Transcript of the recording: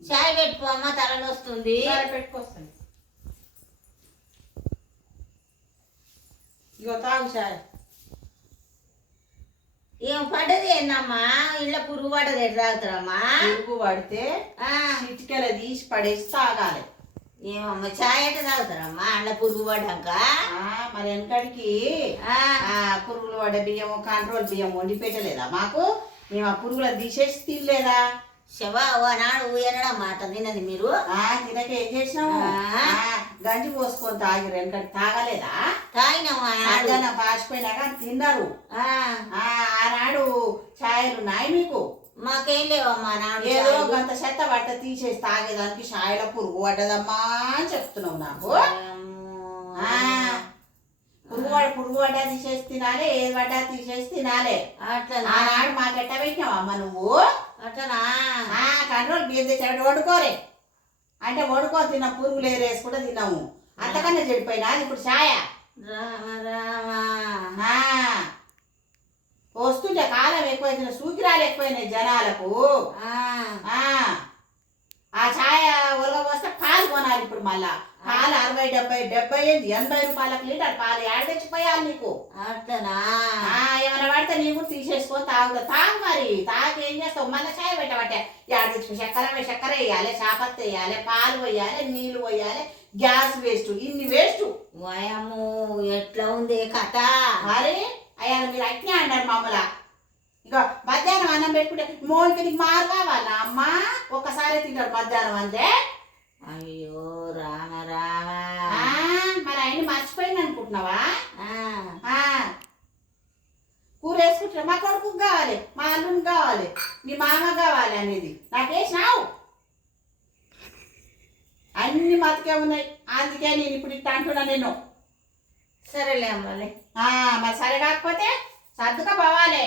చాయ్ పెట్టుకో అమ్మ, తలనొస్తుంది. పెట్టుకొస్తాను. ఇగో తాగు చాయ్. ఏం పడ్డది ఏందమ్మా? ఇళ్ళ పురుగు పడ్డది ఎట్లా తాగుతారమ్మా? పురుగు పడితే చిటికెల తీసి పడేసి తాగాలి. ఏమమ్మా చాయ్ ఎట్లా తాగుతారమ్మా అండ్ల పురుగు పడ్డాక? మరి వెనకడికి పురుగులు పడ్డ బియ్యము కంట్రోల్ బియ్యం వండి పెట్టలేదా మాకు? మేము ఆ పురుగులను తీసేసి తినలేదా? శవా నాడు ఎనడం మాట తినది మీరు. తినక ఏం చేసినాము? గంజి పోసుకొని తాగిరు. వెనకటి తాగలేదా? తాగినాము. పాసిపోయినాక తిన్నారు. ఆనాడు ఛాయలు ఉన్నాయి మీకు? మాకేం లేవమ్మా నాడు. ఏదో కొంత చెత్త బట్ట తీసేసి తాగేదానికి ఛాయల పురుగు పడ్డదమ్మా అని చెప్తున్నావు నాకు. పురుగు పడ్డా తీసేసి తినాలి, ఏది పడ్డా తీసేసి తినాలి. అట్లా ఆనాడు మాకెట్ట పెట్టినావమ్మా నువ్వు? అట్లనా? కంట్రోల్ బియ్యం తెచ్చాడు వండుకోరే అంటే వండుకొని తిన్న పురుగులు ఏరేసుకుంటే తిన్నాము. అంతకన్నా చెడిపోయినా ఇప్పుడు ఛాయ. రామ రామ వస్తుంటే కాలం ఎక్కువైంది, సూకిరాలు ఎక్కువైనాయి జనాలకు. ఆ ఛాయ ఒలగపోస్తే పాలు కొనాలి ఇప్పుడు. మళ్ళా పాలు 60-70 ఏంది 80 రూపాయలకు లీటర్ పాలు ఏడ తెచ్చిపోయాలి నీకు? అట్లనా? ఏమైనా పడితే నీ కూడా తీసేసుకొని తాగు. తాగు మరి. తాగు ఏం చేస్తావు? మళ్ళీ ఛాయ్ పెట్టబట్టే ఏడ తెచ్చి చక్కెర వేయాలి, చాపత్తి వేయాలి, పాలు పోయాలి, నీళ్లు పోయాలి, గ్యాస్ వేస్ట్, ఇన్ని వేస్ట్. వయము ఎట్లా ఉంది కథ? మరి అయ్యా మీరు అట్నే అన్నారు మమ్మల్ని. ఇక మధ్యాహ్నం అన్నం పెట్టుకుంటే మోనికి నీకు మారు కావాలా అమ్మా? ఒక్కసారి తింటారు మధ్యాహ్నం అంటే. అయ్యో రామ రామ. మరి ఆయన మర్చిపోయింది అనుకుంటున్నావా? కూర వేసుకుంటున్నా. మా కొడుకు కావాలి, మా అల్లుని కావాలి, మీ మామ కావాలి అనేది నాకేసినావు. అన్ని మతికే ఉన్నాయి. అందుకే నేను ఇప్పుడు ఇట్లా అంటున్నా నేను. సరేలే అమ్మాలి. మరి సరే కాకపోతే సర్దుక పోవాలి.